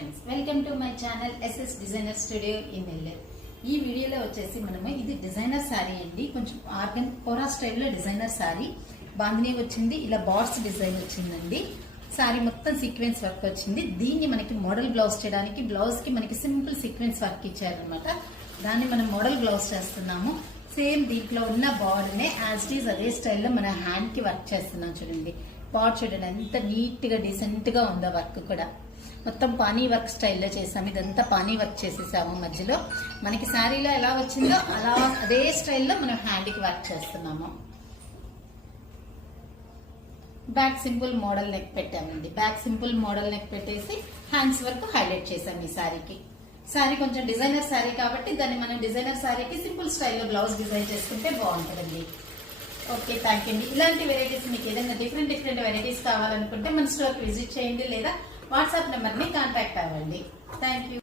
Friends, welcome to my channel SS designer studio in Nellore. ఈ వీడియోలో వచ్చేసి మనము ఇది డిజైనర్ శారీ అండి. కొంచెం ఆర్గన్ కోరా స్టైల్లో డిజైనర్ శారీ బాందినీ వచ్చింది. ఇలా బార్డ్స్ డిజైన్ వచ్చిందండి. శారీ మొత్తం సీక్వెన్స్ వర్క్ వచ్చింది. దీన్ని మనకి మోడల్ బ్లౌజ్ చేయడానికి బ్లౌజ్ కి మనకి సింపుల్ సీక్వెన్స్ వర్క్ ఇచ్చారనమాట. దాన్ని మనం మోడల్ బ్లౌజ్ చేస్తున్నాము. సేమ్ దీంట్లో ఉన్న బార్డర్నే యాజ్ ఇట్ ఈజ్ అదే స్టైల్లో మన హ్యాండ్ కి వర్క్ చేస్తున్నాం. చూడండి బార్డర్ చూడండి ఎంత నీట్ గా డీసెంట్ గా ఉందో. వర్క్ కూడా మొత్తం పానీ వర్క్ స్టైల్లో చేసాము. ఇదంతా పానీ వర్క్ చేసేసాము. మధ్యలో మనకి శారీలో ఎలా వచ్చిందో అలా అదే స్టైల్లో మనం హ్యాండ్కి వర్క్ చేస్తున్నాము. బ్యాక్ సింపుల్ మోడల్ నెక్ పెట్టామండి. బ్యాక్ సింపుల్ మోడల్ నెక్ పెట్టేసి హ్యాండ్స్ వరకు హైలైట్ చేసాం ఈ శారీకి. శారీ కొంచెం డిజైనర్ శారీ కాబట్టి దాన్ని మనం డిజైనర్ శారీకి సింపుల్ స్టైల్లో బ్లౌజ్ డిజైన్ చేసుకుంటే బాగుంటుందండి. ఓకే, థ్యాంక్ యూ అండి. ఇలాంటి వెరైటీస్ మీకు ఏదైనా డిఫరెంట్ వెరైటీస్ కావాలనుకుంటే మన స్టోర్కి విజిట్ చేయండి లేదా వాట్సాప్ నెంబర్ని కాంటాక్ట్ అవ్వండి. Thank you.